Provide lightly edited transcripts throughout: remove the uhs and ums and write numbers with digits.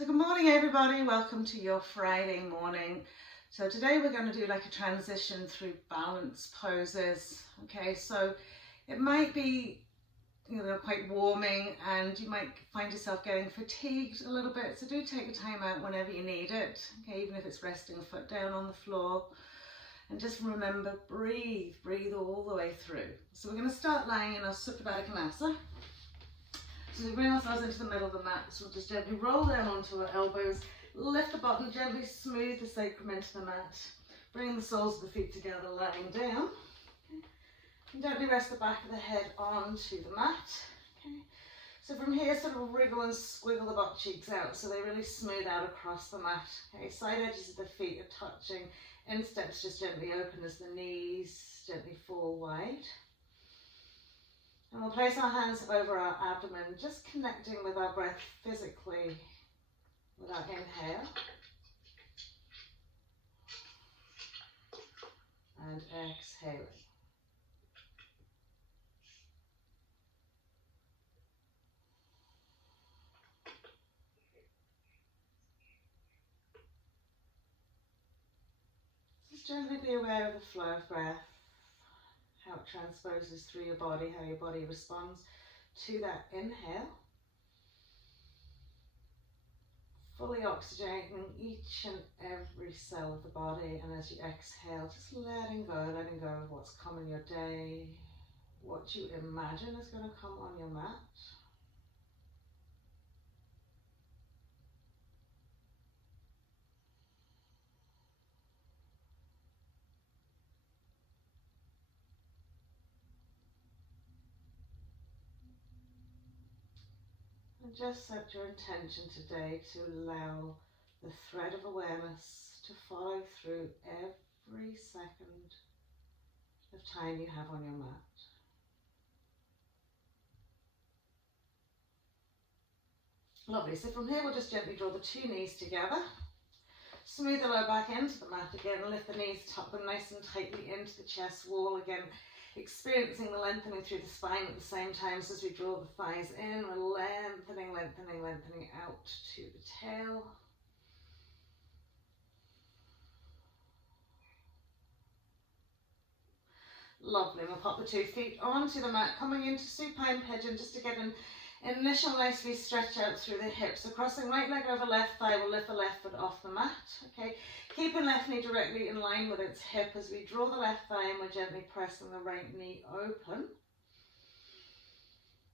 So good morning everybody, welcome to your Friday morning. So today we're going to do like a transition through balance poses. Okay, so it might be quite warming and you might find yourself getting fatigued a little bit, so do take a time out whenever you need it. Okay, even if it's resting a foot down on the floor. And just remember, breathe all the way through. So we're going to start lying in our Supta Baddha Konasana. So we bring ourselves into the middle of the mat, so we'll just gently roll down onto our elbows, lift the bottom, gently smooth the sacrum into the mat, bring the soles of the feet together, lying down. Okay. And gently rest the back of the head onto the mat. Okay. So from here, sort of wriggle and squiggle the butt cheeks out so they really smooth out across the mat. Okay. Side edges of the feet are touching, insteps just gently open as the knees gently fall wide. And we'll place our hands over our abdomen, just connecting with our breath physically with our inhale and exhaling. Just gently be aware of the flow of breath, how it transposes through your body, how your body responds to that inhale. Fully oxygenating each and every cell of the body, and as you exhale, just letting go of what's come in your day, what you imagine is going to come on your mat. And just set your intention today to allow the thread of awareness to follow through every second of time you have on your mat. Lovely. So from here we'll just gently draw the two knees together. Smooth the lower back into the mat again. Lift the knees, tuck them nice and tightly into the chest wall again. Experiencing the lengthening through the spine at the same time. So as we draw the thighs in, we're lengthening out to the tail. Lovely. We'll pop the 2 feet onto the mat, coming into supine pigeon just to get an initial nice wee stretch out through the hips. So crossing right leg over left thigh, we'll lift the left foot off the mat. Okay, keeping left knee directly in line with its hip as we draw the left thigh and we're gently pressing the right knee open.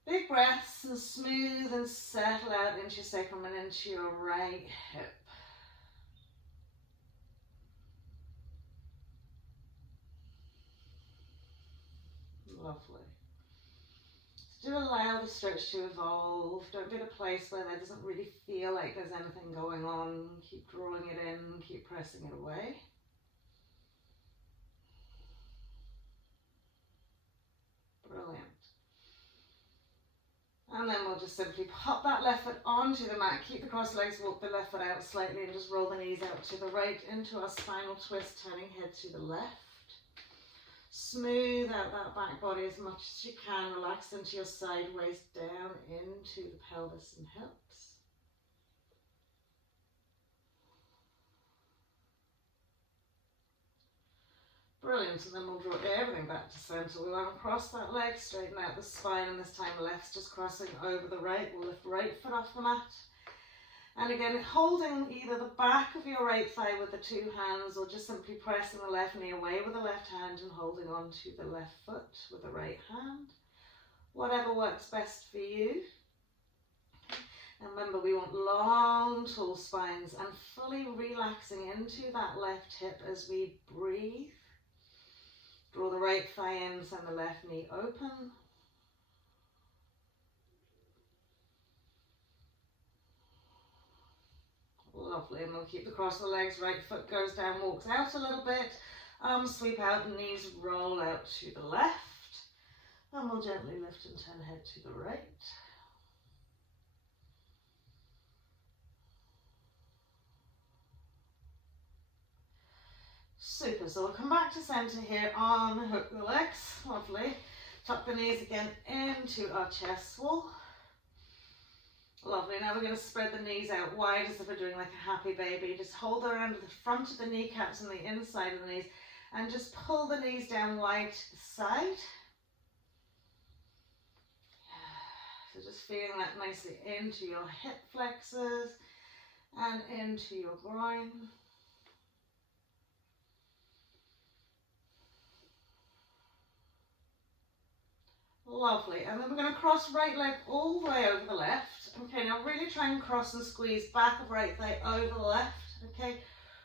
Big breaths and smooth and settle out into your sacrum and into your right hip. Lovely. Do allow the stretch to evolve. Don't be in a place where there doesn't really feel like there's anything going on. Keep drawing it in, keep pressing it away. Brilliant. And then we'll just simply pop that left foot onto the mat. Keep the cross legs, walk the left foot out slightly and just roll the knees out to the right into our spinal twist, turning head to the left. Smooth out that back body as much as you can. Relax into your sideways down into the pelvis and hips. Brilliant. And then we'll draw everything back to center. We'll uncross that leg, straighten out the spine, and this time left's just crossing over the right. We'll lift right foot off the mat. And again, holding either the back of your right thigh with the 2 hands or just simply pressing the left knee away with the left hand and holding on to the left foot with the right hand. Whatever works best for you. And remember, we want long, tall spines and fully relaxing into that left hip as we breathe. Draw the right thigh in, send the left knee open. Lovely, and we'll keep the cross of the legs, right foot goes down, walks out a little bit, arms sweep out, knees roll out to the left, and we'll gently lift and turn head to the right. Super, so we'll come back to center here, unhook the legs, lovely, tuck the knees again into our chest wall. Lovely. Now we're going to spread the knees out wide as if we're doing like a happy baby. Just hold around the front of the kneecaps and the inside of the knees, and just pull the knees down wide to the side. So just feeling that nicely into your hip flexors and into your groin. Lovely. And then we're going to cross right leg all the way over the left. Okay, now really try and cross and squeeze back of right leg over the left. Okay,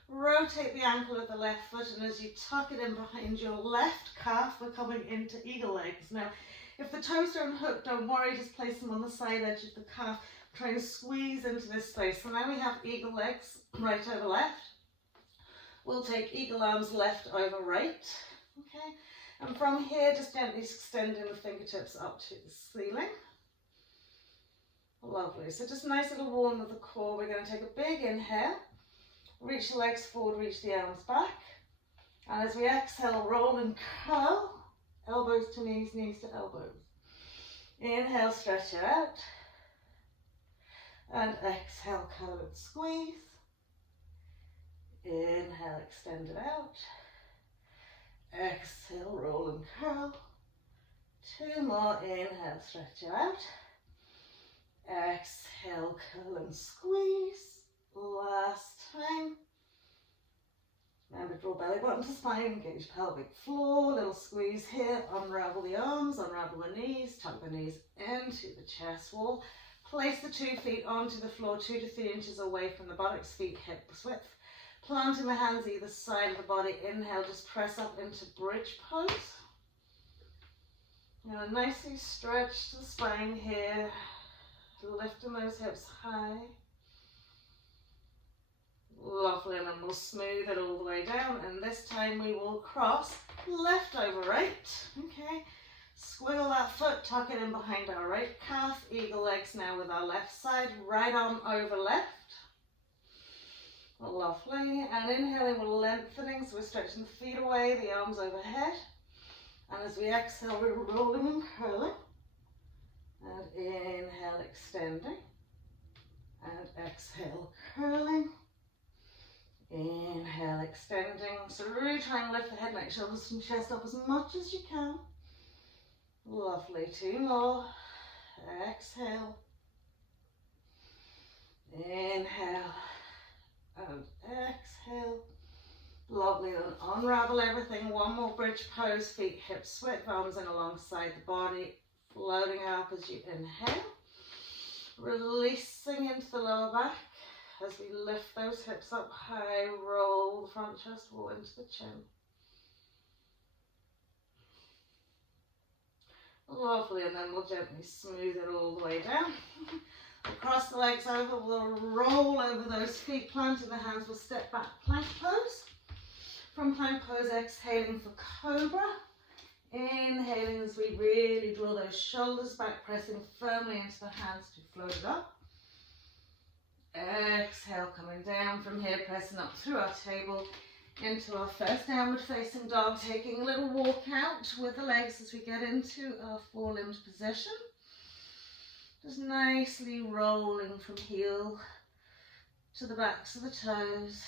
rotate the ankle of the left foot, and as you tuck it in behind your left calf, we're coming into eagle legs. Now, if the toes don't hook, don't worry, just place them on the side edge of the calf. Try and squeeze into this space. So now we have eagle legs, right over left. We'll take eagle arms left over right. Okay. And from here, just gently extending the fingertips up to the ceiling. Lovely. So just nice little warm of the core. We're going to take a big inhale. Reach the legs forward, reach the arms back. And as we exhale, roll and curl. Elbows to knees, knees to elbows. Inhale, stretch it out. And exhale, curl and squeeze. Inhale, extend it out. Exhale, roll and curl. Two more. Inhale, stretch it out. Exhale, curl and squeeze. Last time. Remember, draw belly button to spine, engage pelvic floor. Little squeeze here. Unravel the arms, unravel the knees. Tuck the knees into the chest wall. Place the 2 feet onto the floor, 2 to 3 inches away from the buttocks, feet hip width. Planting the hands either side of the body. Inhale, just press up into bridge pose. Now nicely stretch the spine here, lifting those hips high. Lovely, and then we'll smooth it all the way down, and this time we will cross left over right. Okay, squiggle that foot, tuck it in behind our right calf, eagle legs now with our left side, right arm over left. Lovely, and inhaling, we're lengthening, so we're stretching the feet away, the arms overhead. And as we exhale, we're rolling and curling. And inhale, extending. And exhale, curling. Inhale, extending. So really try and lift the head, neck, shoulders and chest up as much as you can. Lovely, 2 more. Exhale. Inhale. And exhale. Lovely, then unravel everything. 1 more bridge pose, feet hips width, arms in alongside the body, floating up as you inhale. Releasing into the lower back as we lift those hips up high, roll the front chest wall into the chin. Lovely, and then we'll gently smooth it all the way down. We'll cross the legs over, we'll roll over those feet, planting the hands, we'll step back, plank pose. From plank pose, exhaling for cobra. Inhaling as we really draw those shoulders back, pressing firmly into the hands to float it up. Exhale, coming down from here, pressing up through our table into our first downward facing dog, taking a little walk out with the legs as we get into our 4-limbed position. Just nicely rolling from heel to the backs of the toes,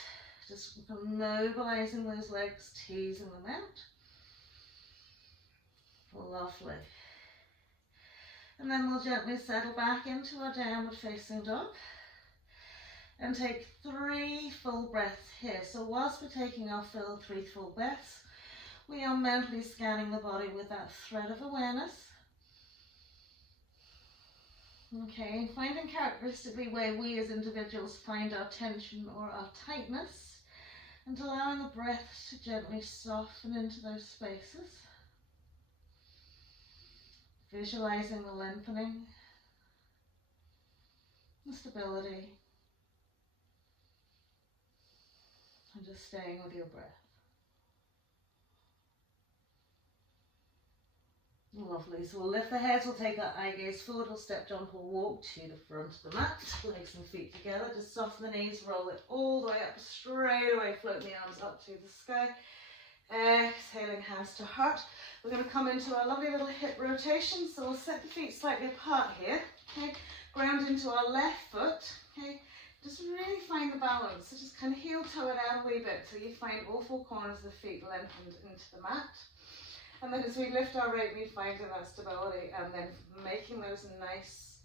just mobilizing those legs, teasing them out. Lovely. And then we'll gently settle back into our downward facing dog and take 3 full breaths here. So whilst we're taking our 3 full breaths, we are mentally scanning the body with that thread of awareness. Okay, finding characteristically where we as individuals find our tension or our tightness, and allowing the breath to gently soften into those spaces. Visualizing the lengthening, the stability, and just staying with your breath. Lovely, so we'll lift the heads, we'll take our eye gaze forward, we'll step, jump or walk to the front of the mat, legs and feet together, just soften the knees, roll it all the way up, straight away, floating the arms up to the sky. Exhaling, hands to heart. We're going to come into our lovely little hip rotation, so we'll set the feet slightly apart here. Okay, ground into our left foot, okay? Just really find the balance. So just kind of heel toe it out a wee bit so you find all four corners of the feet lengthened into the mat. And then as we lift our right knee, finding that stability and then making those nice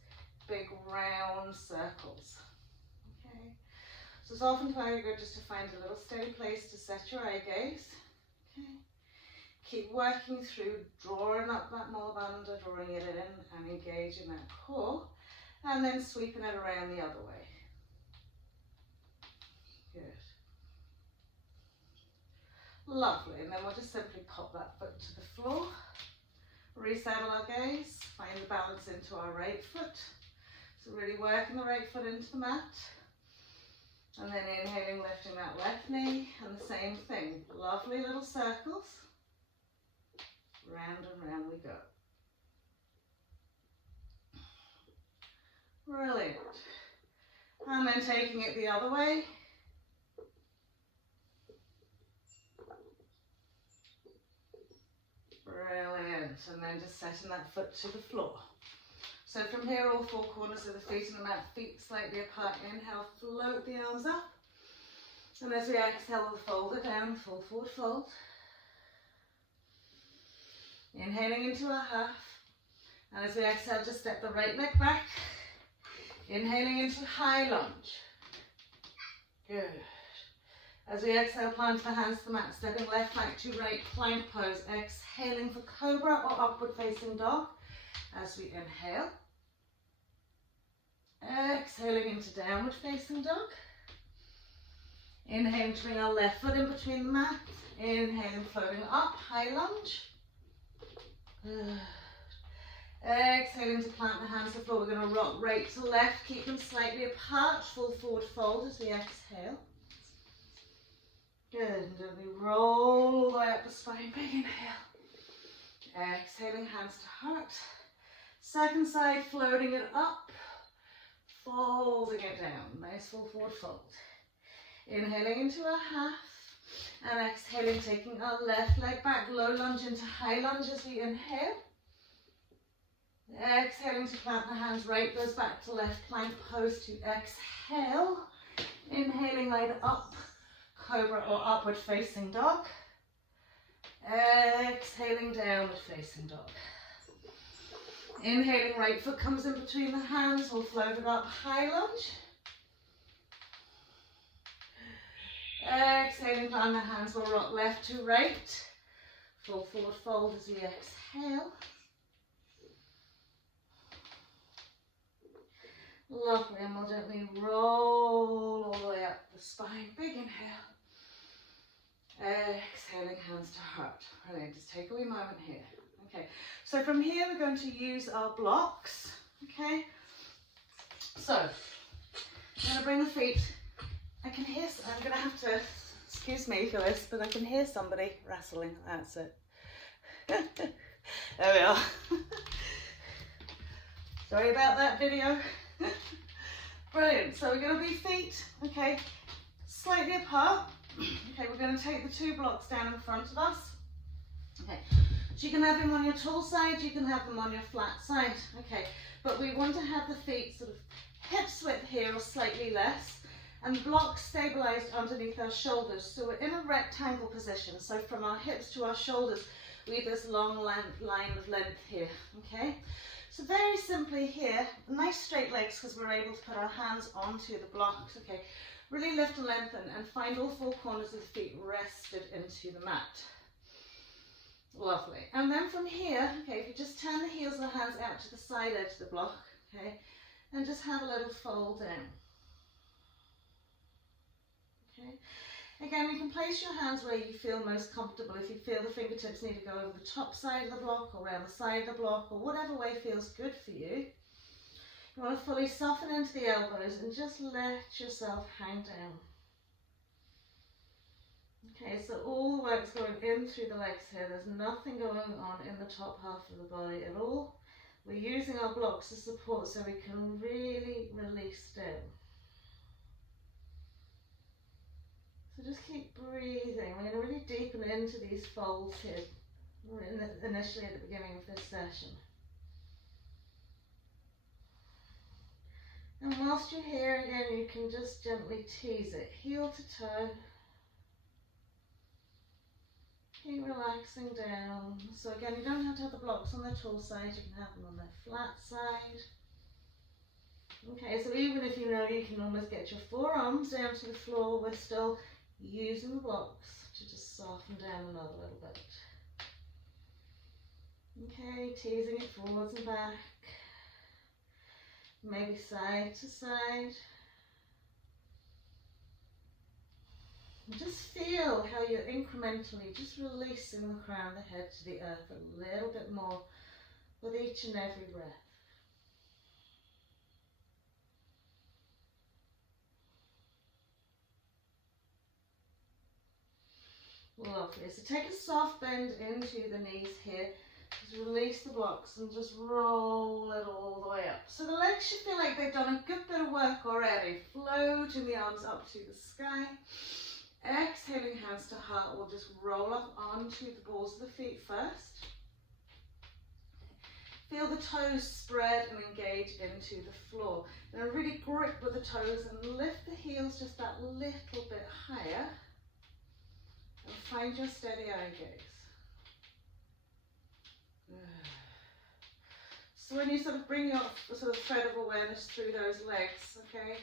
big round circles. Okay. So it's often very good just to find a little steady place to set your eye gaze. Okay. Keep working through drawing up that mala bandha, drawing it in and engaging that core, and then sweeping it around the other way. Good. Lovely, and then we'll just simply pop that foot to the floor, resettle our gaze, find the balance into our right foot. So really working the right foot into the mat, and then inhaling, lifting that left knee, and the same thing, lovely little circles, round and round we go. Brilliant. And then taking it the other way. Brilliant. And then just setting that foot to the floor. So from here, all four corners of the feet on the mat, feet slightly apart. Inhale, float the arms up. And as we exhale, we'll fold it down, full forward fold. Inhaling into a half. And as we exhale, just step the right leg back. Inhaling into high lunge. Good. As we exhale, plant the hands to the mat, stepping left back to right, plank pose. Exhaling for cobra or upward facing dog. As we inhale. Exhaling into downward facing dog. Inhaling to bring our left foot in between the mat. Inhaling, floating up, high lunge. Good. Exhaling to plant the hands to the floor. We're going to rock right to left, keep them slightly apart, full forward fold as we exhale. Good, and then we roll all the way up the spine, big inhale. Exhaling, hands to heart. Second side, floating it up, folding it down, nice full forward fold. Inhaling into a half, and exhaling, taking our left leg back, low lunge into high lunge as we inhale. Exhaling to plant the hands, right goes back to left plank pose to exhale. Inhaling, either up, cobra or upward facing dog. Exhaling, downward facing dog. Inhaling, right foot comes in between the hands, we'll float it up, high lunge. Exhaling, plant the hands, we'll rock left to right. Full forward fold as we exhale. Lovely, and we'll gently roll all the way up the spine. Big inhale. Exhaling, hands to heart. Brilliant, just take a wee moment here. Okay, so from here we're going to use our blocks. Okay, so I'm going to bring the feet. I can hear, I'm going to have to, excuse me for this, but I can hear somebody wrestling. That's it. There we are. Sorry about that video. Brilliant, so we're going to be feet, okay, slightly apart. Okay, we're going to take the two blocks down in front of us. Okay, so you can have them on your tall side, you can have them on your flat side. Okay, but we want to have the feet sort of hips width here or slightly less, and blocks stabilized underneath our shoulders. So we're in a rectangle position. So from our hips to our shoulders, we have this long line of length here. Okay. So very simply here, nice straight legs because we're able to put our hands onto the blocks, okay. Really lift and lengthen and find all four corners of the feet rested into the mat. Lovely. And then from here, okay, if you just turn the heels of the hands out to the side edge of the block, okay, and just have a little fold down. Okay. Again, you can place your hands where you feel most comfortable. If you feel the fingertips need to go over the top side of the block or around the side of the block or whatever way feels good for you. You want to fully soften into the elbows and just let yourself hang down. Okay, so all the work's going in through the legs here. There's nothing going on in the top half of the body at all. We're using our blocks as support so we can really release down. So just keep breathing. We're going to really deepen into these folds here initially at the beginning of this session. And whilst you're here again, you can just gently tease it, heel to toe. Keep relaxing down. So again, you don't have to have the blocks on their tall side, you can have them on their flat side. Okay, so even if you know you can almost get your forearms down to the floor, we're still using the blocks to just soften down another little bit. Okay, teasing it forwards and back, maybe side to side. And just feel how you're incrementally just releasing the crown of the head to the earth a little bit more with each and every breath. Lovely. So take a soft bend into the knees here. Just release the blocks and just roll it all the way up. So the legs should feel like they've done a good bit of work already. Floating the arms up to the sky. Exhaling hands to heart. We'll just roll up onto the balls of the feet first. Feel the toes spread and engage into the floor. Now really grip with the toes and lift the heels just that little bit higher. And find your steady eye gaze. So when you sort of bring your sort of thread of awareness through those legs, okay,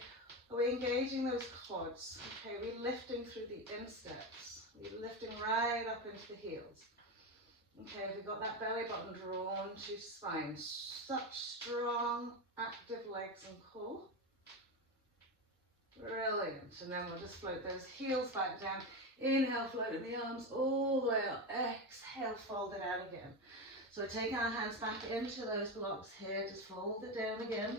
are we engaging those quads? Okay, are we lifting through the insteps? Are we lifting right up into the heels? Okay, we've got that belly button drawn to spine. Such strong, active legs and core. Brilliant. And then we'll just float those heels back down. Inhale, floating the arms all the way up. Exhale, fold it out again. So we're taking our hands back into those blocks here. Just fold it down again.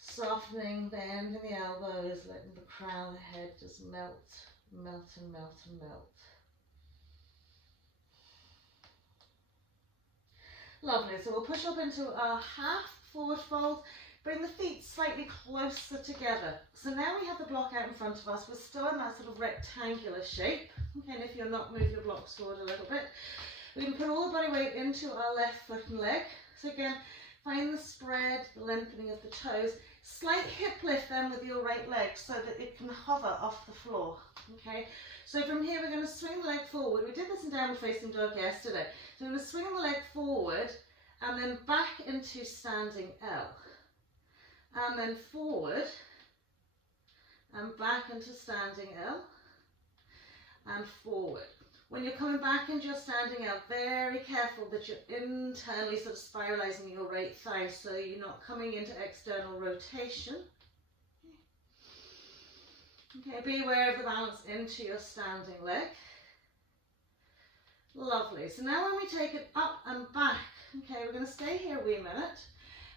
Softening, bending the elbows, letting the crown of the head just melt, melt and melt and melt. Lovely. So we'll push up into our half forward fold. Bring the feet slightly closer together. So now we have the block out in front of us. We're still in that sort of rectangular shape. Okay, and if you're not, move your blocks forward a little bit. We can put all the body weight into our left foot and leg. So again, find the spread, the lengthening of the toes. Slight hip lift then with your right leg so that it can hover off the floor. Okay, so from here we're going to swing the leg forward. We did this in downward facing dog yesterday. So we're going to swing the leg forward and then back into standing L. And then forward and back into standing L and forward. When you're coming back into your standing L, very careful that you're internally sort of spiralizing your right thigh so you're not coming into external rotation. Okay, be aware of the balance into your standing leg. Lovely. So now when we take it up and back, okay, we're going to stay here a wee minute.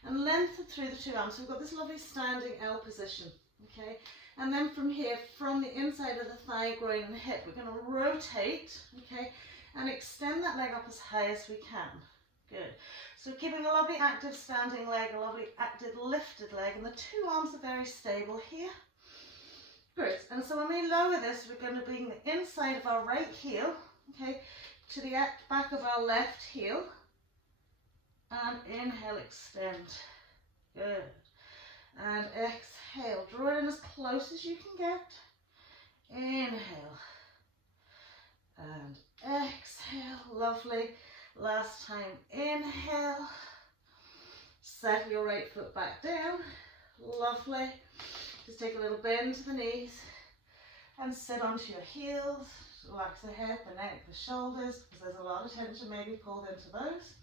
And lengthen through the two arms. So we've got this lovely standing L position, okay? And then from here, from the inside of the thigh, groin and hip, we're going to rotate, okay? And extend that leg up as high as we can. Good. So keeping a lovely active standing leg, a lovely active lifted leg, and the two arms are very stable here. Good. And so when we lower this, we're going to bring the inside of our right heel, okay, to the back of our left heel. And inhale, extend. Good. And exhale. Draw it in as close as you can get. Inhale. And exhale. Lovely. Last time. Inhale. Settle your right foot back down. Lovely. Just take a little bend to the knees. And sit onto your heels. Relax the head, the neck, the shoulders. Because there's a lot of tension maybe pulled into those.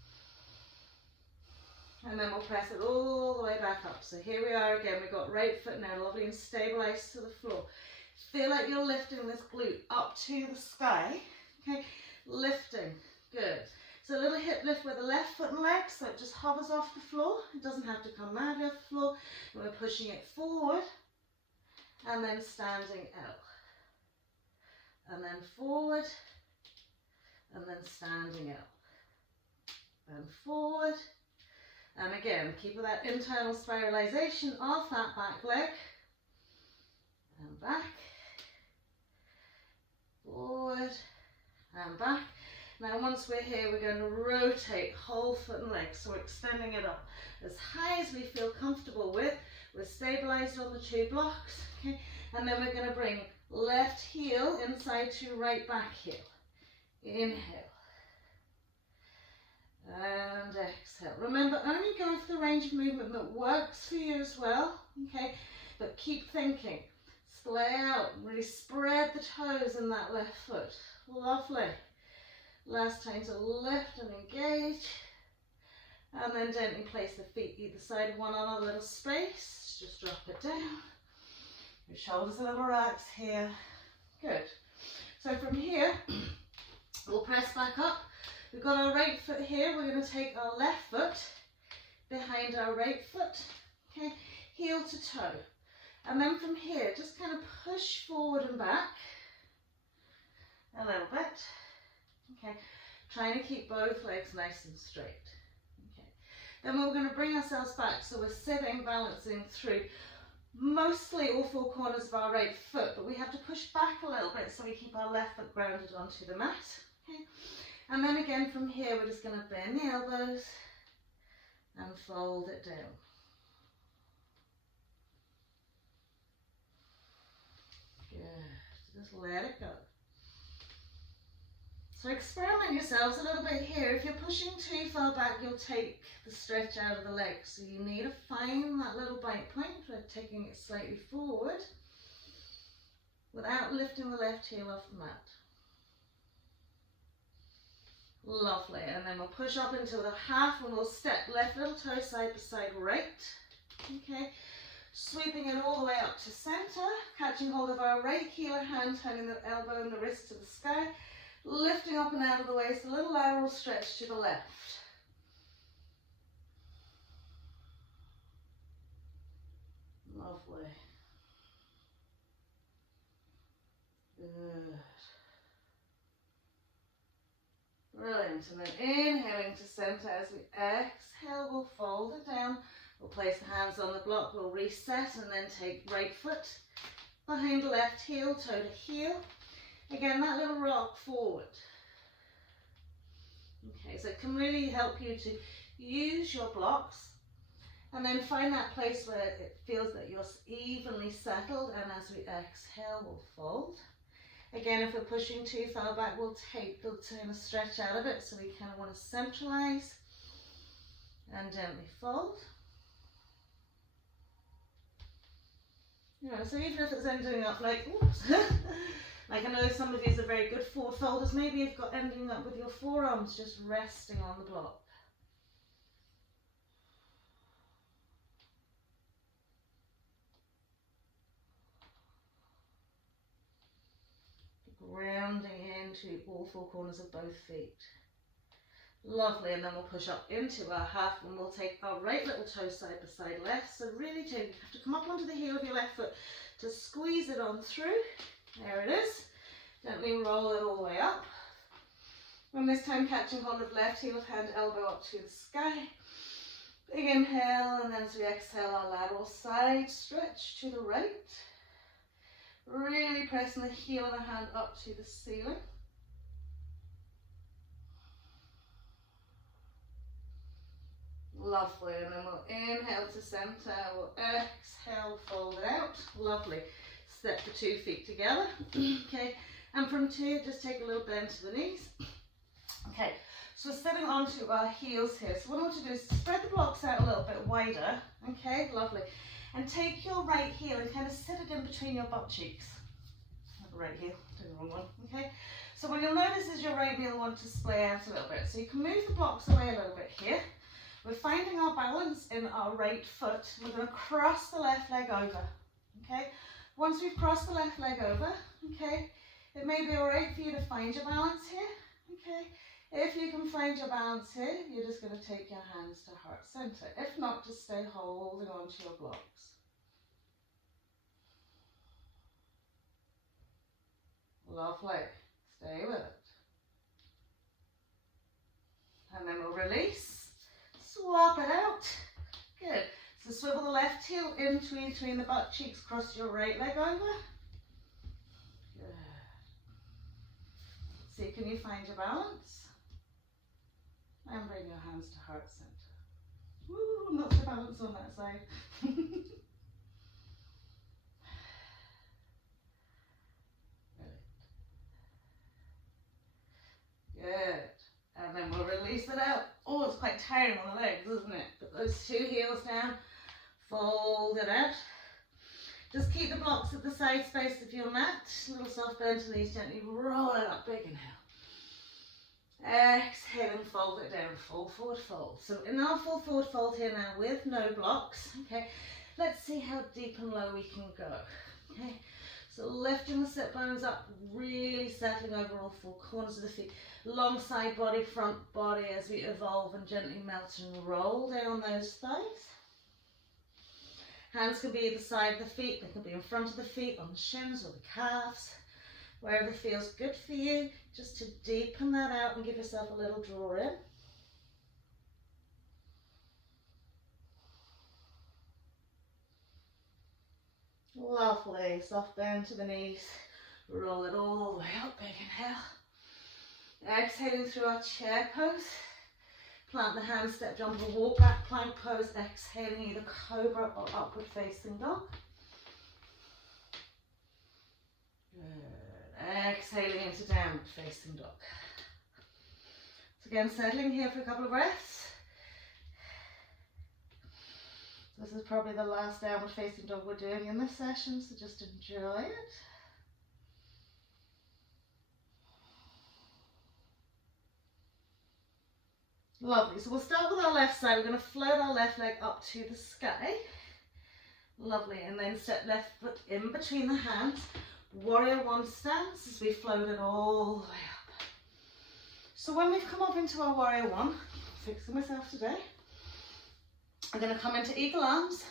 And then we'll press it all the way back up. So here we are again. We've got right foot now lovely and stabilized to the floor. Feel like you're lifting this glute up to the sky. Okay, lifting. Good. So a little hip lift with the left foot and leg, so it just hovers off the floor. It doesn't have to come madly off the floor. And we're pushing it forward. And then standing L. And then forward. And then standing L. And forward. And again, keep that internal spiralization of that back leg. And back. Forward. And back. Now once once we're here, we're going to rotate whole foot and leg. So we're extending it up as high as we feel comfortable with. We're stabilized on the 2 blocks. Okay? And then we're going to bring left heel inside to right back heel. Inhale. And exhale. Remember, only go for the range of movement that works for you as well. Okay? But keep thinking. Splay out. Really spread the toes in that left foot. Lovely. Last time to lift and engage. And then gently place the feet either side of one another, a little space. Just drop it down. Your shoulders a little relaxed here. Good. So from here, we'll press back up. We've got our right foot here. We're going to take our left foot behind our right foot. Okay, heel to toe. And then from here, just kind of push forward and back a little bit. Okay, trying to keep both legs nice and straight. Okay, then we're going to bring ourselves back. So we're sitting, balancing through mostly all 4 corners of our right foot, but we have to push back a little bit so we keep our left foot grounded onto the mat. Okay, and then again from here, we're just going to bend the elbows and fold it down. Good. Just let it go. So experiment yourselves a little bit here. If you're pushing too far back, you'll take the stretch out of the leg. So you need to find that little bite point by taking it slightly forward without lifting the left heel off the mat. Lovely. And then we'll push up into the half and we'll step left little toe side by side right. Okay. Sweeping it all the way up to center, catching hold of our right heel or hand, turning the elbow and the wrist to the sky. Lifting up and out of the waist, a little lateral stretch to the left. Lovely. Good. Brilliant. And then inhaling to center as we exhale, we'll fold it down. We'll place the hands on the block, we'll reset and then take right foot behind the left heel, toe to heel. Again, that little rock forward. Okay, so it can really help you to use your blocks and then find that place where it feels that you're evenly settled, and as we exhale, we'll fold. Again, if we're pushing too far back, we'll take the kind of stretch out of it, so we kind of want to centralize and gently fold. You know, so even if it's ending up like, oops, like I know some of these are very good forward folders, maybe you've got ending up with your forearms just resting on the block. Rounding into all 4 corners of both feet. Lovely, and then we'll push up into our half and we'll take our right little toe side by side left. So really you have to come up onto the heel of your left foot to squeeze it on through. There it is. Gently roll it all the way up. And this time catching hold of left heel, hand, elbow up to the sky. Big inhale, and then as we exhale, our lateral side stretch to the right. Really pressing the heel of the hand up to the ceiling. Lovely, and then we'll inhale to center, we'll exhale, fold it out. Lovely. Step the 2 feet together. Okay, and from 2, just take a little bend to the knees. Okay, so we're sitting onto our heels here. So what I want to do is spread the blocks out a little bit wider. Okay, lovely. And take your right heel and kind of sit it in between your butt cheeks. Right heel, doing the wrong one. Okay, so what you'll notice is your right heel will want to splay out a little bit. So you can move the blocks away a little bit here. We're finding our balance in our right foot. We're going to cross the left leg over. Okay, once we've crossed the left leg over, okay, it may be all right for you to find your balance here. Okay, if you can find your balance here, you're just going to take your hands to heart center. If not, just stay holding on to your blocks. Lovely. Stay with it. And then we'll release. Swap it out. Good. So swivel the left heel in between the butt cheeks. Cross your right leg over. Good. See, can you find your balance? And bring your hands to heart center. Woo, lots of balance on that side. Good. And then we'll release it out. Oh, it's quite tiring on the legs, isn't it? Put those two heels down, fold it out. Just keep the blocks at the side space of your mat. Little soft bend to knees, gently roll it up, big inhale. Exhale and fold it down, fold forward, fold. So in our full forward fold here now with no blocks, okay, let's see how deep and low we can go, okay. So lifting the sit bones up, really settling over all four corners of the feet. Long side body, front body as we evolve and gently melt and roll down those thighs. Hands can be either side of the feet, they can be in front of the feet, on the shins or the calves. Wherever feels good for you, just to deepen that out and give yourself a little draw in. Lovely, soft bend to the knees, roll it all the way up, big inhale. Exhaling through our chair pose. Plant the hands, step jump or walk back plank pose, exhaling either cobra or upward facing dog. Good. Exhaling into downward facing dog. So again, settling here for a couple of breaths. This is probably the last downward facing dog we're doing in this session, so just enjoy it. Lovely, so we'll start with our left side. We're going to float our left leg up to the sky. Lovely, and then step left foot in between the hands. Warrior one stance as we float it all the way up. So when we've come up into our warrior one, fixing myself today, I'm going to come into eagle arms,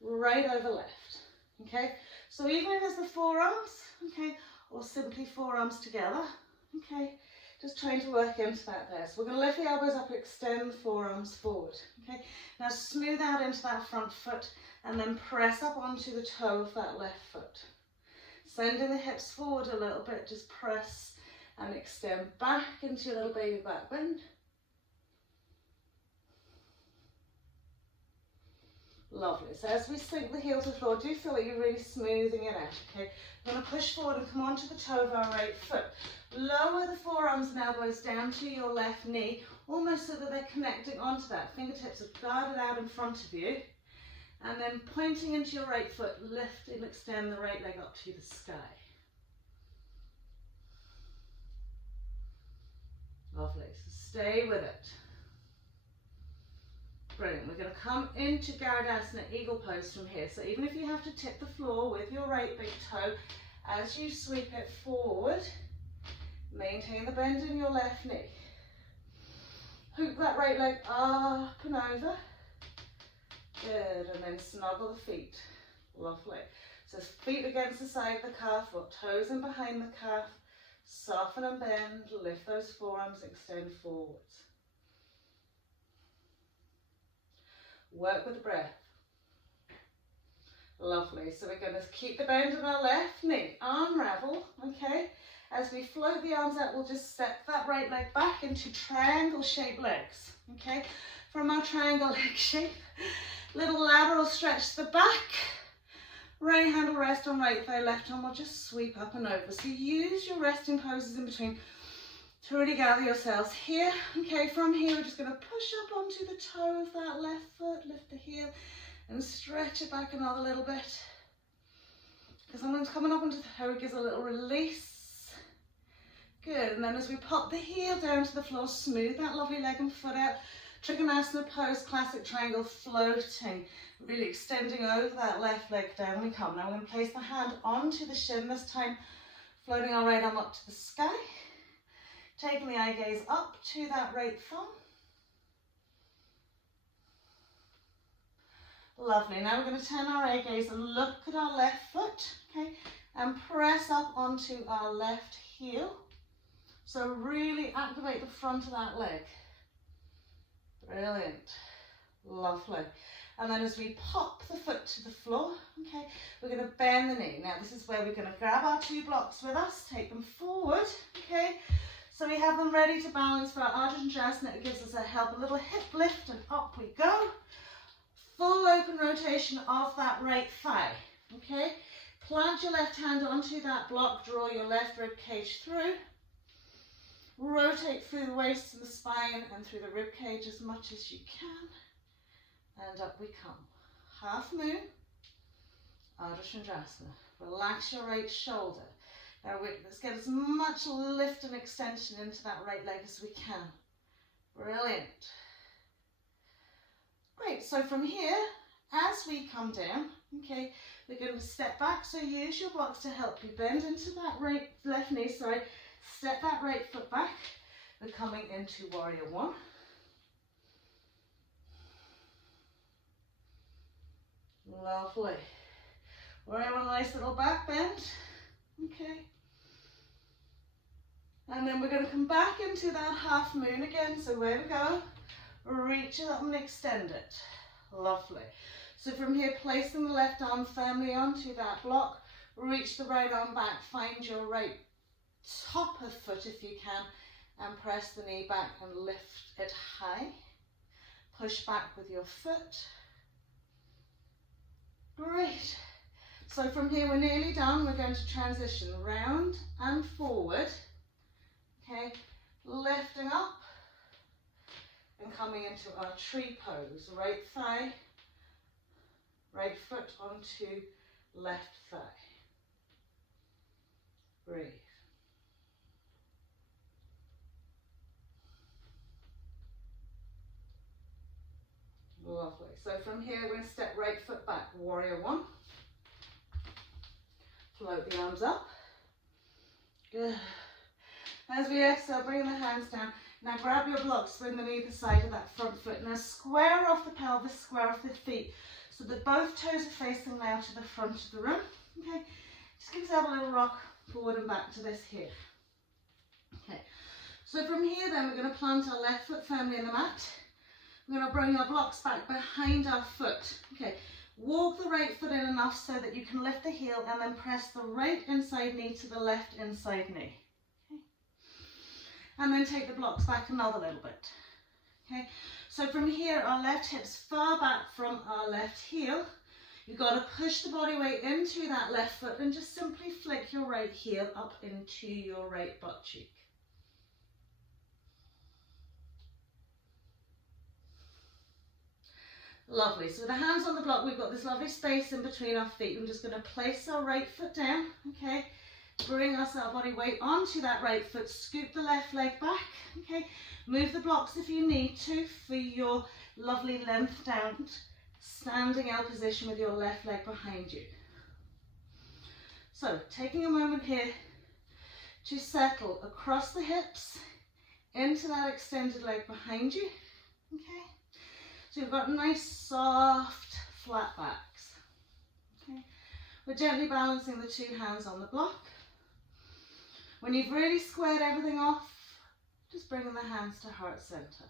right over left, okay? So even if it's the forearms, okay, or simply forearms together, okay, just trying to work into that there. So we're going to lift the elbows up, extend the forearms forward, okay? Now smooth out into that front foot and then press up onto the toe of that left foot. Sending the hips forward a little bit, just press and extend back into your little baby back bend. Lovely. So as we sink the heel to the floor, do feel like you're really smoothing it out, okay? We're going to push forward and come onto the toe of our right foot. Lower the forearms and elbows down to your left knee, almost so that they're connecting onto that. Fingertips are guarded out in front of you. And then pointing into your right foot, lift and extend the right leg up to the sky. Lovely. So stay with it. Brilliant. We're going to come into Garudasana Eagle Pose from here. So even if you have to tip the floor with your right big toe, as you sweep it forward, maintain the bend in your left knee. Hook that right leg up and over. Good. And then snuggle the feet. Lovely. So feet against the side of the calf, or toes in behind the calf. Soften and bend. Lift those forearms, extend forwards. Work with the breath. Lovely. So we're going to keep the bend in our left knee. Unravel, okay? As we float the arms out, we'll just step that right leg back into triangle shaped legs, okay? From our triangle leg shape, little lateral stretch to the back. Right hand will rest on right thigh, left arm will just sweep up and over. So use your resting poses in between to really gather yourselves here. Okay, from here we're just going to push up onto the toe of that left foot, lift the heel and stretch it back another little bit. Because sometimes coming up onto the toe gives a little release. Good, and then as we pop the heel down to the floor, smooth that lovely leg and foot out. Trikonasana pose, classic triangle, floating, really extending over that left leg, down we come. Now we're going to place the hand onto the shin, this time floating our right arm up to the sky. Taking the eye gaze up to that right thumb. Lovely. Now we're going to turn our eye gaze and look at our left foot, okay, and press up onto our left heel. So really activate the front of that leg. Brilliant. Lovely. And then as we pop the foot to the floor, okay, we're going to bend the knee. Now this is where we're going to grab our two blocks with us, take them forward, okay. So we have them ready to balance for our Ardha Chandrasana. It gives us a little hip lift, and up we go. Full open rotation of that right thigh, okay? Plant your left hand onto that block, draw your left rib cage through. Rotate through the waist and the spine and through the rib cage as much as you can. And up we come. Half moon, Ardha Chandrasana. Relax your right shoulder. Now let's get as much lift and extension into that right leg as we can. Brilliant. Great, so from here, as we come down, okay, we're going to step back. So use your blocks to help you bend into that left knee, sorry. Step that right foot back. We're coming into warrior one. Lovely. Warrior one, nice little back bend. Okay. And then we're going to come back into that half moon again. So where we go, reach it up and extend it. Lovely. So from here, placing the left arm firmly onto that block, reach the right arm back, find your right top of foot if you can, and press the knee back and lift it high. Push back with your foot. Great. So from here, we're nearly done. We're going to transition round and forward. Okay, lifting up and coming into our tree pose. Right thigh, right foot onto left thigh. Breathe. Lovely. So from here, we're going to step right foot back. Warrior one. Float the arms up. Good. As we exhale, bring the hands down. Now grab your blocks, bring them either side of that front foot. Now square off the pelvis, square off the feet, so that both toes are facing now to the front of the room. Okay, just give yourself a little rock forward and back to this here. Okay, so from here then we're going to plant our left foot firmly in the mat. We're going to bring our blocks back behind our foot. Okay, walk the right foot in enough so that you can lift the heel and then press the right inside knee to the left inside knee. Okay. And then take the blocks back another little bit. Okay, so from here, our left hip's far back from our left heel. You've got to push the body weight into that left foot and just simply flick your right heel up into your right butt cheek. Lovely. So with the hands on the block, we've got this lovely space in between our feet. I'm just going to place our right foot down, okay? Bring our body weight onto that right foot, scoop the left leg back, okay? Move the blocks if you need to for your lovely length down, standing L position with your left leg behind you. So taking a moment here to settle across the hips into that extended leg behind you, okay? So you've got nice, soft, flat backs. Okay. We're gently balancing the two hands on the block. When you've really squared everything off, just bringing the hands to heart center.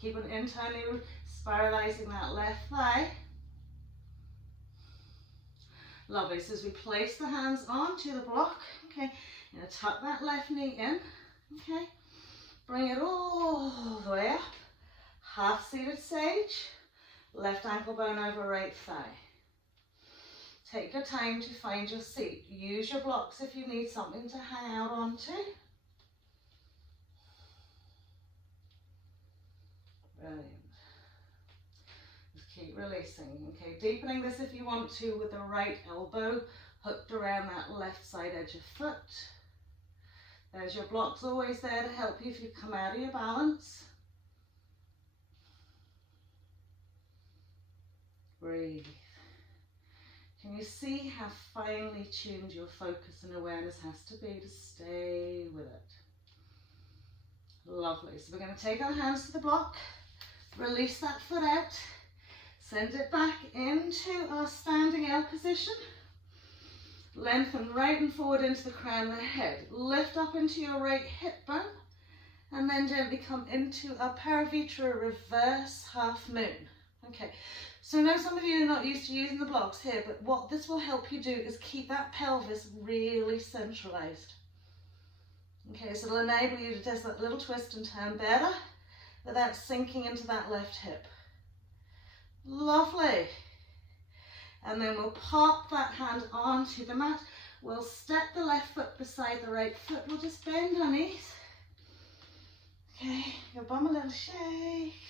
Keep on internally spiralizing that left thigh. Lovely. So as we place the hands onto the block, okay, you're going to tuck that left knee in, okay. Bring it all the way up, half seated sage, left ankle bone over right thigh. Take your time to find your seat. Use your blocks if you need something to hang out onto. Brilliant. Just keep releasing. Okay, deepening this if you want to with the right elbow hooked around that left side edge of foot. There's your blocks always there to help you if you come out of your balance. Breathe. Can you see how finely tuned your focus and awareness has to be to stay with it? Lovely. So we're going to take our hands to the block, release that foot out, send it back into our standing L position. Lengthen right and forward into the crown of the head. Lift up into your right hip bone and then gently come into our Paravitra reverse half moon. Okay, so now some of you are not used to using the blocks here, but what this will help you do is keep that pelvis really centralized. Okay, so it'll enable you to just that little twist and turn better without sinking into that left hip. Lovely. And then we'll pop that hand onto the mat. We'll step the left foot beside the right foot. We'll just bend our knees. Okay, your bum a little shake.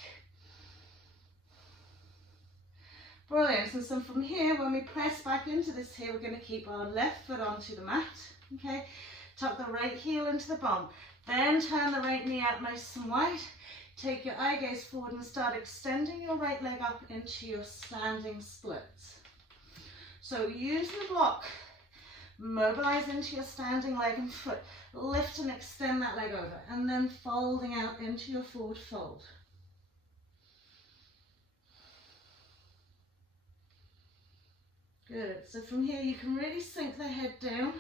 Brilliant. And so from here, when we press back into this here, we're going to keep our left foot onto the mat. Okay, tuck the right heel into the bum. Then turn the right knee out nice and wide. Take your eye gaze forward and start extending your right leg up into your standing splits. So using the block, mobilize into your standing leg and foot. Lift and extend that leg over, and then folding out into your forward fold. Good. So from here you can really sink the head down.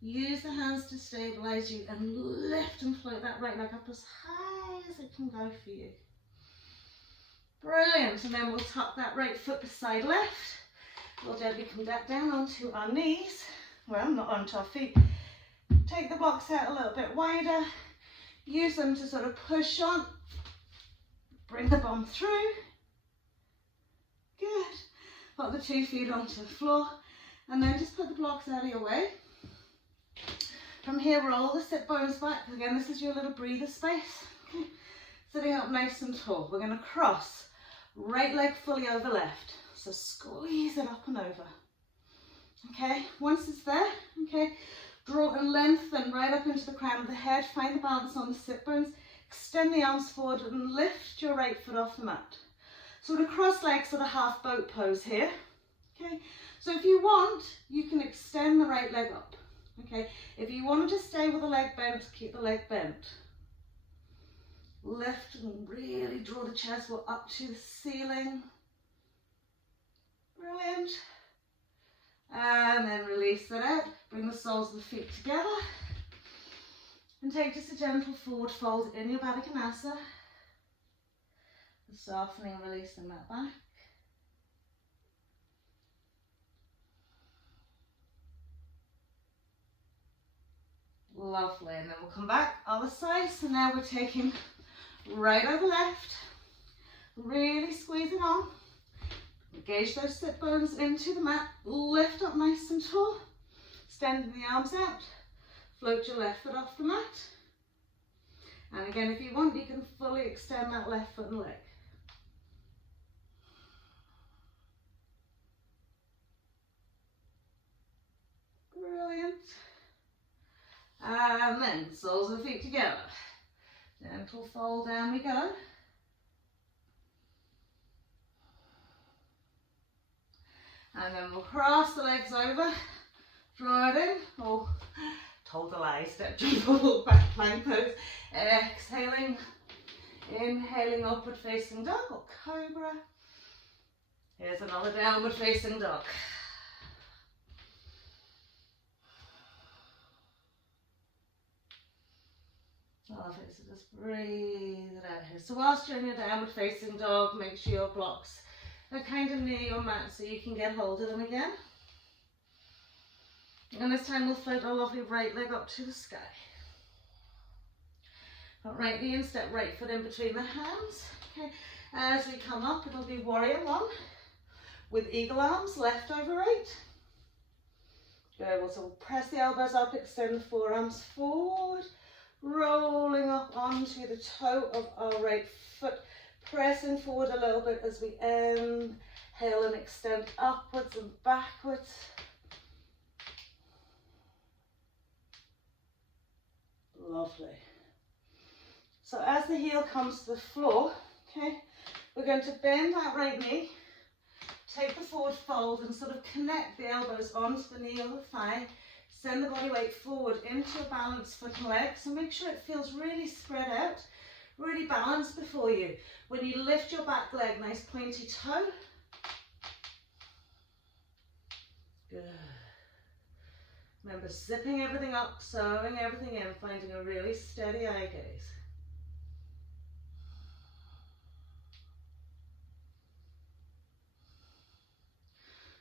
Use the hands to stabilize you and lift and float that right leg up as high as it can go for you. Brilliant. And then we'll tuck that right foot beside left. We'll gently come back down onto our knees. Well, not onto our feet. Take the blocks out a little bit wider. Use them to sort of push on. Bring the bum through. Good. Put the 2 feet onto the floor. And then just put the blocks out of your way. From here, roll the sit bones back. Again, this is your little breather space. Okay. Sitting up nice and tall. We're going to cross. Right leg fully over left. So squeeze it up and over. Okay, once it's there, okay, draw and lengthen right up into the crown of the head. Find the balance on the sit bones. Extend the arms forward and lift your right foot off the mat. So we're going to cross legs, sort of half boat pose here. Okay, so if you want, you can extend the right leg up. Okay, if you want to just stay with the leg bent, keep the leg bent. Lift and really draw the chest wall up to the ceiling. Brilliant. And then release that out. Bring the soles of the feet together. And take just a gentle forward fold in your Baddha Konasana. Softening and releasing that back. Lovely. And then we'll come back other side. So now we're taking right over left. Really squeeze it on. Engage those sit bones into the mat. Lift up nice and tall. Extending the arms out. Float your left foot off the mat. And again, if you want, you can fully extend that left foot and leg. Brilliant. And then soles of the feet together. Gentle fold, down we go. And then we'll cross the legs over, draw it in, or told a lie, step gentle back plank pose. Exhaling, inhaling upward facing dog or cobra. Here's another downward facing dog. Lovely, so just breathe it out here. So whilst you're in your downward facing dog, make sure your blocks are kind of near your mat so you can get hold of them again. And this time we'll float our lovely right leg up to the sky. Put right knee in, step right foot in between the hands. Okay, as we come up, it'll be warrior one with eagle arms, left over right. Good, so we'll press the elbows up, extend the forearms forward, rolling up onto the toe of our right foot. Pressing forward a little bit as we inhale and extend upwards and backwards. Lovely. So as the heel comes to the floor, okay, we're going to bend that right knee, take the forward fold and sort of connect the elbows onto the knee or the thigh. Send the body weight forward into a balanced foot and leg. So make sure it feels really spread out. Really balanced before you. When you lift your back leg, nice pointy toe. Good. Remember, zipping everything up, sewing everything in, finding a really steady eye gaze.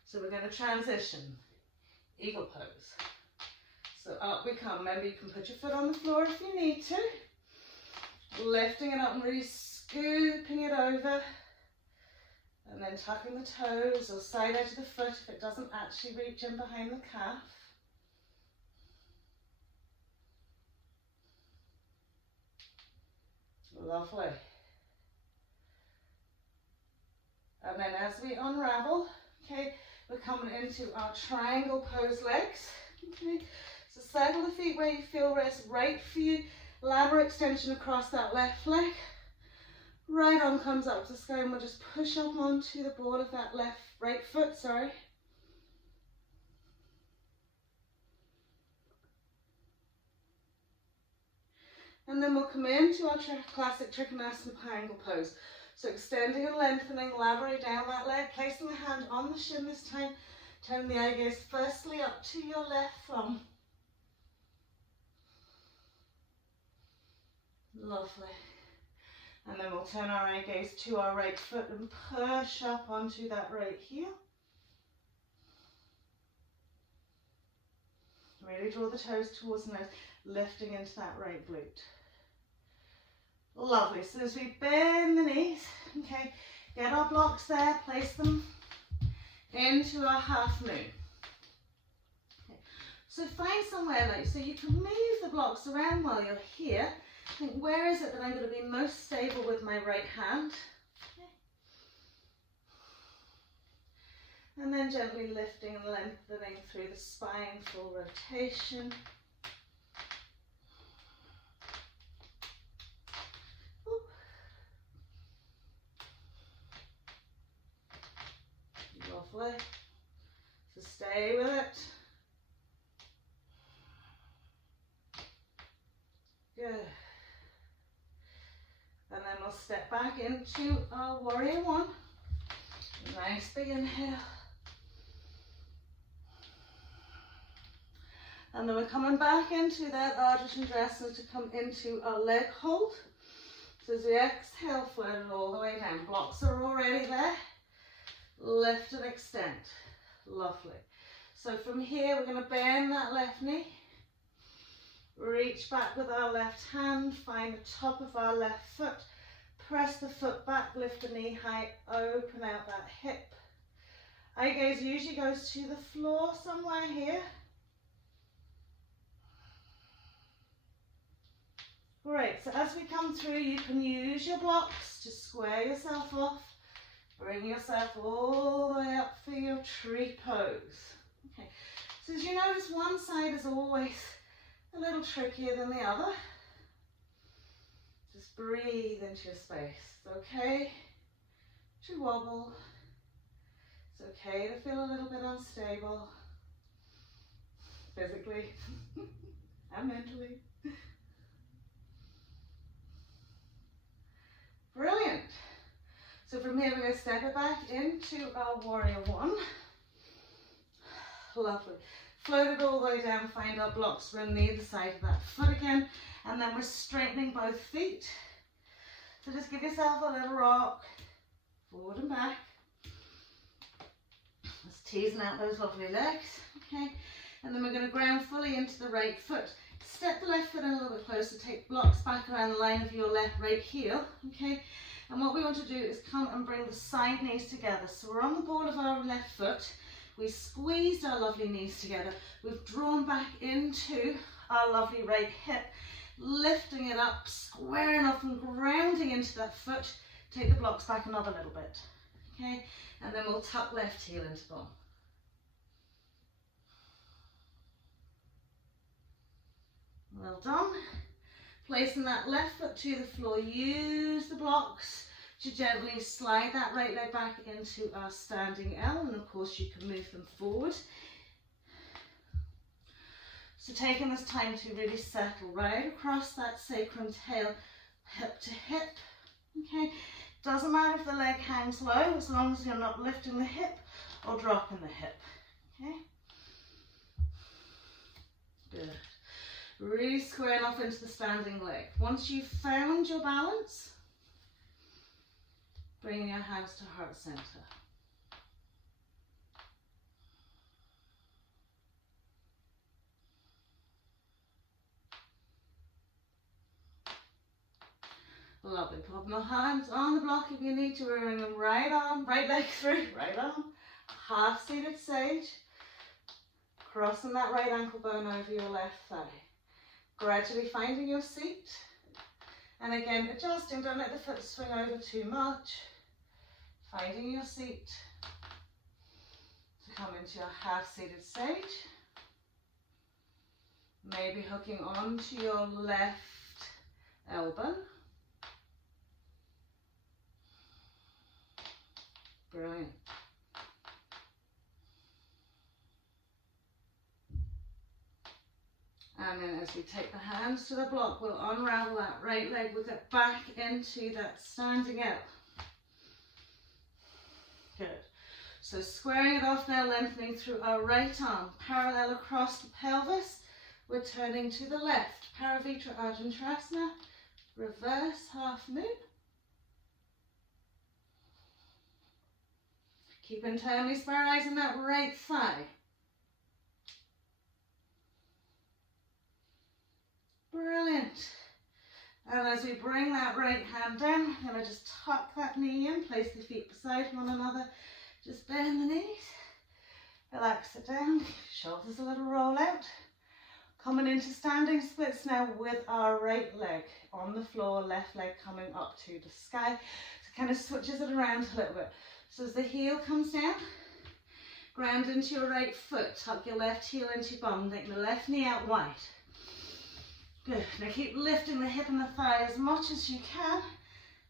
So we're going to transition, eagle pose. So up we come. Remember, you can put your foot on the floor if you need to. Lifting it up and really scooping it over. And then tucking the toes or side edge of the foot if it doesn't actually reach in behind the calf. Lovely. And then as we unravel, okay, we're coming into our triangle pose legs. Okay, so settle the feet where you feel rest right for you. Lateral extension across that left leg. Right arm comes up to the sky and we'll just push up onto the ball of that right foot, sorry. And then we'll come into our classic Trikonasana triangle pose. So extending and lengthening, laterally down that leg, placing the hand on the shin this time. Turn the eye gaze firstly up to your left thumb. Lovely. And then we'll turn our eye gaze to our right foot and push up onto that right heel. Really draw the toes towards the nose, lifting into that right glute. Lovely. So as we bend the knees, okay, get our blocks there, place them into our half moon. Okay. So find somewhere like, so you can move the blocks around while you're here. Think, where is it that I'm going to be most stable with my right hand? Okay. And then gently lifting and lengthening through the spine, full rotation. Lovely. So stay with it. Good. And then we'll step back into our warrior one. Nice big inhale. And then we're coming back into that Ardha Chandrasana to come into our leg hold. So as we exhale, float it all the way down. Blocks are already there. Lift and extend. Lovely. So from here, we're going to bend that left knee. Reach back with our left hand. Find the top of our left foot. Press the foot back, lift the knee high, open out that hip. Eye gaze usually goes to the floor somewhere here. Great, so as we come through, you can use your blocks to square yourself off. Bring yourself all the way up for your tree pose. Okay, so as you notice, one side is always a little trickier than the other. Just breathe into your space. It's okay to wobble. It's okay to feel a little bit unstable, physically and mentally. Brilliant. So from here we're going to step it back into our warrior one. Lovely. Float it all the way down, find our blocks, run the other side of that foot again, and then we're straightening both feet. So just give yourself a little rock, forward and back. Just teasing out those lovely legs, okay? And then we're going to ground fully into the right foot. Step the left foot in a little bit closer, take blocks back around the line of your left right heel, okay? And what we want to do is come and bring the side knees together. So we're on the ball of our left foot. We squeezed our lovely knees together. We've drawn back into our lovely right hip, lifting it up, squaring off and grounding into that foot. Take the blocks back another little bit, okay? And then we'll tuck left heel into bum. Well done. Placing that left foot to the floor, use the blocks to gently slide that right leg back into our standing L, and of course you can move them forward. So taking this time to really settle right across that sacrum tail, hip to hip, okay? Doesn't matter if the leg hangs low, as long as you're not lifting the hip or dropping the hip, okay? Good. Really squaring off into the standing leg. Once you've found your balance, bringing your hands to heart center. Lovely. Pop my hands on the block if you need to. We're bringing them right arm, right leg through, right arm. Half seated sage. Crossing that right ankle bone over your left thigh. Gradually finding your seat. And again, adjusting. Don't let the foot swing over too much. Finding your seat. To come into your half seated sage. Maybe hooking onto your left elbow. Brilliant. And then as we take the hands to the block, we'll unravel that right leg. We'll get back into that standing up. Good. So squaring it off now, lengthening through our right arm, parallel across the pelvis. We're turning to the left. Paravitra Arjantrasana, reverse half moon. Keep internally spiralizing that right thigh. Brilliant. And as we bring that right hand down, I'm going to just tuck that knee in, place the feet beside one another. Just bend the knees, relax it down, shoulders a little roll out. Coming into standing splits now with our right leg on the floor, left leg coming up to the sky. So kind of switches it around a little bit. So as the heel comes down, ground into your right foot, tuck your left heel into your bum, take the left knee out wide. Good. Now keep lifting the hip and the thigh as much as you can,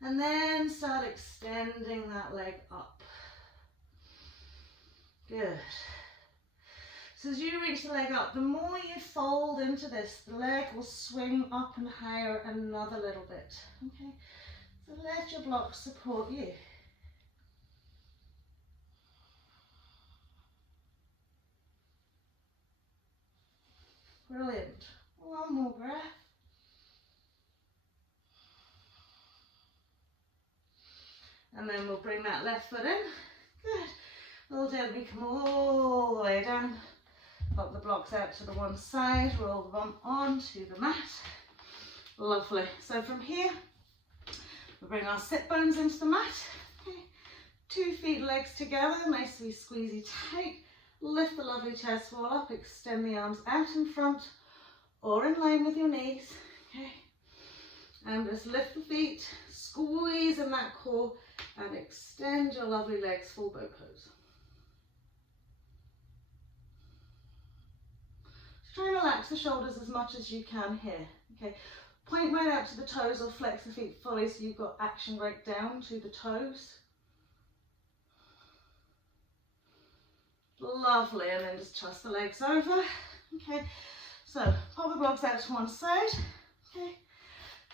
and then start extending that leg up. Good. So as you reach the leg up, the more you fold into this, the leg will swing up and higher another little bit. Okay? So let your block support you. Brilliant. One more breath. And then we'll bring that left foot in. Good. We'll gently come all the way down. Pop the blocks out to the one side. Roll the bum onto the mat. Lovely. So from here, we'll bring our sit bones into the mat. Okay. 2 feet, legs together. Nicely squeezy tight. Lift the lovely chest wall up. Extend the arms out in front or in line with your knees. Okay. And just lift the feet. Squeeze in that core. And extend your lovely legs, full bow pose. Try and relax the shoulders as much as you can here. Okay, point right out to the toes or flex the feet fully so you've got action right down to the toes. Lovely, and then just trust the legs over. Okay, so pop the blocks out to one side. Okay,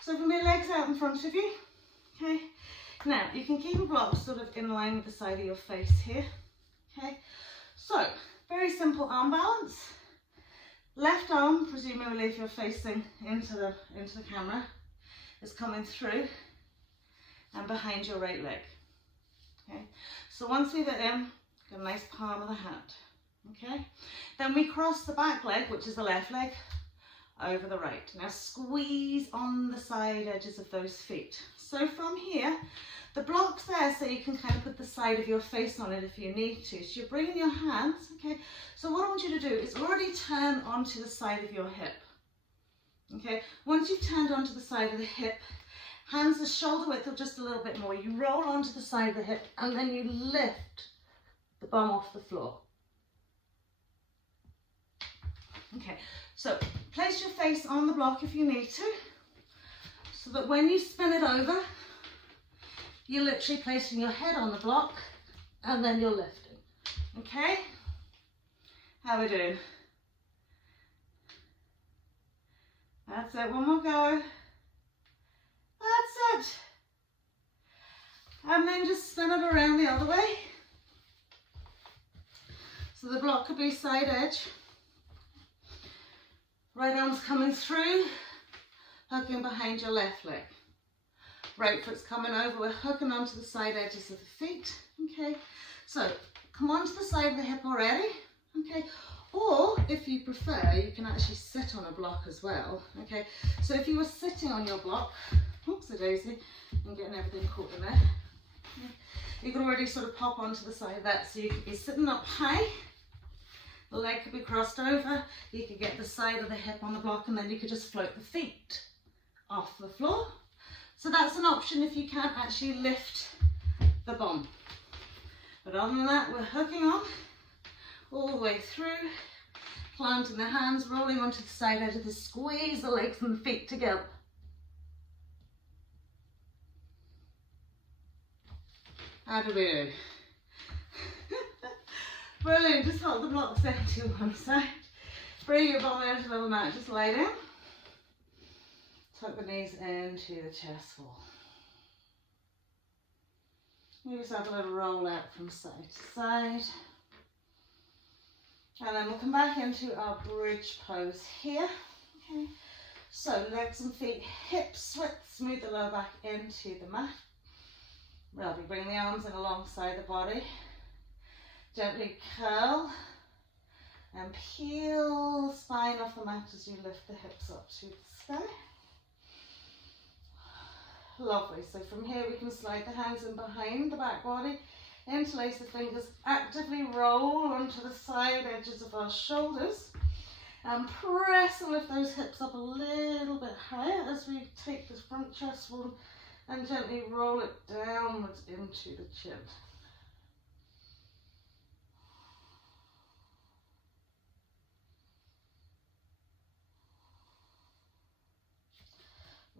so from your legs out in front of you. Okay. Now, you can keep the blocks sort of in line with the side of your face here. Okay, so very simple arm balance. Left arm, presumably if you're facing into the camera, is coming through and behind your right leg. Okay, so once we've it in, get a nice palm of the hand. Okay, then we cross the back leg, which is the left leg, over the right. Now squeeze on the side edges of those feet. So from here, the block's there so you can kind of put the side of your face on it if you need to. So you're bringing your hands, okay? So what I want you to do is already turn onto the side of your hip, okay? Once you've turned onto the side of the hip, hands are shoulder width or just a little bit more. You roll onto the side of the hip and then you lift the bum off the floor. Okay, so place your face on the block if you need to, so that when you spin it over, you're literally placing your head on the block and then you're lifting. Okay? How are we doing? That's it, one more go. That's it. And then just spin it around the other way. So the block could be side edge. Right arm's coming through, hooking behind your left leg. Right foot's coming over, we're hooking onto the side edges of the feet. Okay, so come onto the side of the hip already. Okay, or if you prefer, you can actually sit on a block as well. Okay, so if you were sitting on your block, Oopsie daisy, and getting everything caught in there. You can already sort of pop onto the side of that, so you could be sitting up high, the leg could be crossed over, you could get the side of the hip on the block, and then you could just float the feet off the floor. So that's an option if you can't actually lift the bum. But other than that, we're hooking on all the way through, planting the hands, rolling onto the side edge of the squeeze the legs and the feet together. How do we do? Brilliant, just hold the blocks down to one side. Bring your bum out of the mat, just lay down. Tuck the knees into the chest wall. Give yourself a little roll out from side to side. And then we'll come back into our bridge pose here. Okay. So legs and feet, hips width, smooth the lower back into the mat. Lovely, bring the arms in alongside the body. Gently curl and peel the spine off the mat as you lift the hips up to the sky. Lovely, so from here we can slide the hands in behind the back body, interlace the fingers, actively roll onto the side edges of our shoulders and press and lift those hips up a little bit higher as we take this front chest wall and gently roll it downwards into the chin.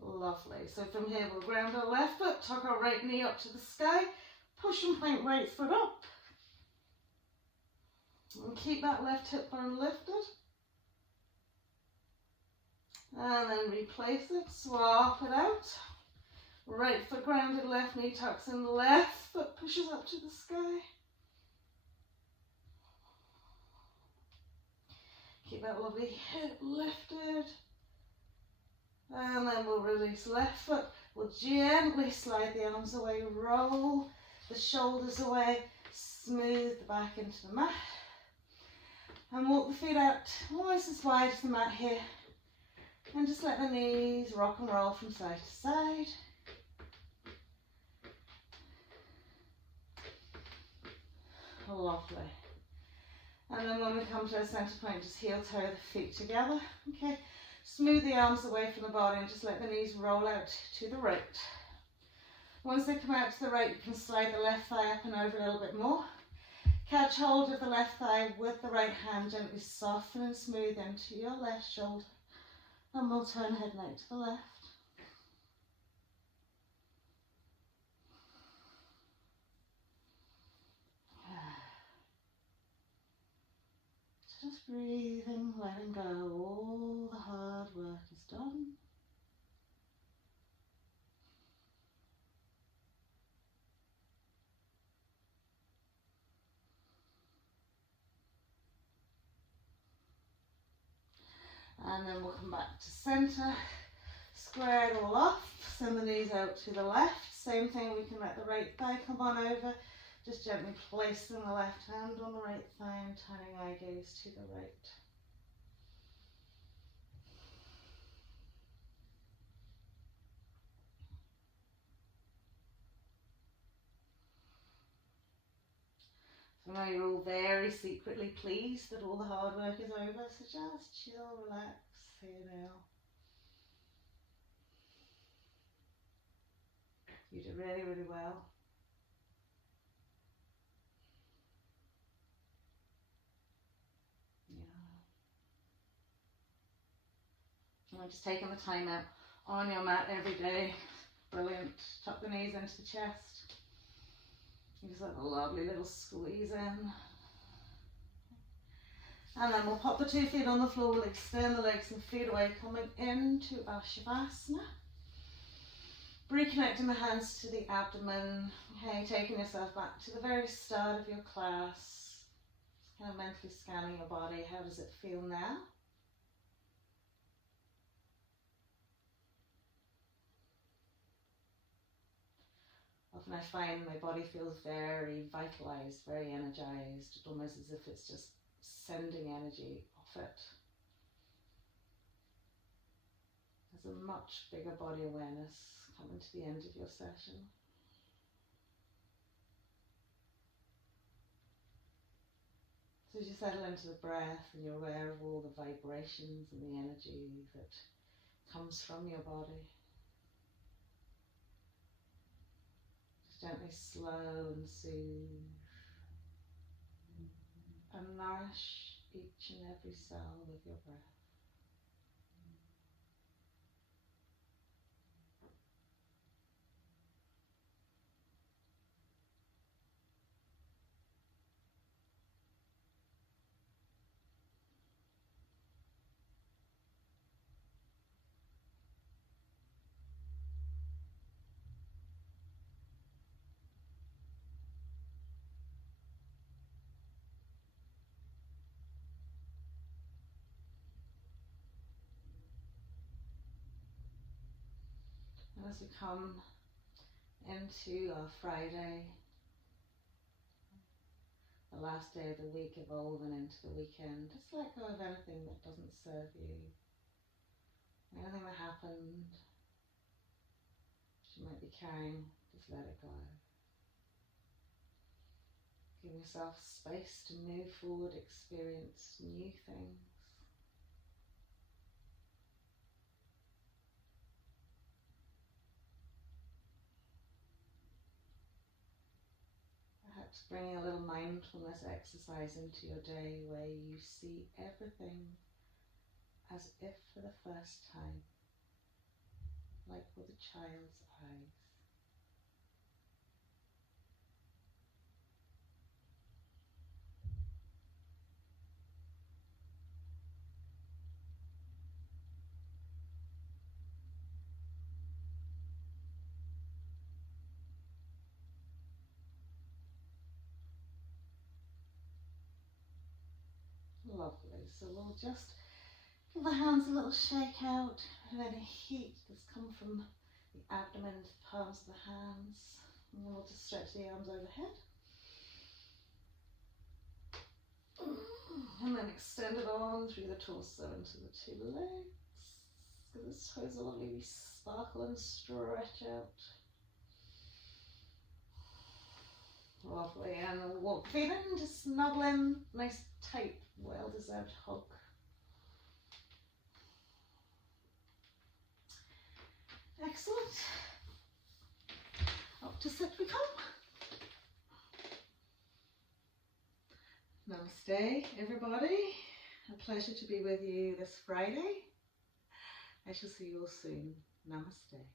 Lovely. So from here we'll ground our left foot, tuck our right knee up to the sky, push and point right foot up. And keep that left hip bone lifted. And then replace it, swap it out. Right foot grounded, left knee tucks in, left foot pushes up to the sky. Keep that lovely hip lifted. And then we'll release left foot. We'll gently slide the arms away, roll the shoulders away, smooth the back into the mat. And walk the feet out almost as wide as the mat here. And just let the knees rock and roll from side to side. Lovely. And then when we come to a centre point, just heel toe the feet together. Okay. Smooth the arms away from the body and just let the knees roll out to the right. Once they come out to the right, you can slide the left thigh up and over a little bit more. Catch hold of the left thigh with the right hand, gently soften and smooth into your left shoulder. And we'll turn head and neck to the left. Just breathing, letting go. All the hard work is done. And then we'll come back to centre, square it all off, send the knees out to the left. Same thing, we can let the right thigh come on over. Just gently placing the left hand on the right thigh and turning eye gaze to the right. So now you're all very secretly pleased that all the hard work is over, so just chill, relax here now. You did really, really well. And just taking the time out on your mat every day. Brilliant. Tuck the knees into the chest. Just have a lovely little squeeze in. And then we'll pop the 2 feet on the floor. We'll extend the legs and feet away, coming into our Shavasana. Reconnecting the hands to the abdomen. Okay, taking yourself back to the very start of your class. Just kind of mentally scanning your body. How does it feel now? Often I find my body feels very vitalized, very energized, almost as if it's just sending energy off it. As There's a much bigger body awareness coming to the end of your session. So as you settle into the breath and you're aware of all the vibrations and the energy that comes from your body, just gently slow and soothe and nourish each and every cell with your breath. And as we come into our Friday, the last day of the week, evolving into the weekend, just let go of anything that doesn't serve you. Anything that happened, you might be carrying, just let it go. Give yourself space to move forward, experience new things. Perhaps bringing a little mindfulness exercise into your day where you see everything as if for the first time, like with a child's eyes. Lovely. So we'll just give the hands a little shake out of any heat that's come from the abdomen to the palms of the hands. And we'll just stretch the arms overhead. And then extend it on through the torso into the two legs. Give the toes a lovely sparkle and stretch out. Lovely. And we'll walk feet in, just snuggle in, nice tight, well-deserved hug. Excellent. Up to sit we come. Namaste, everybody. A pleasure to be with you this Friday. I shall see you all soon. Namaste.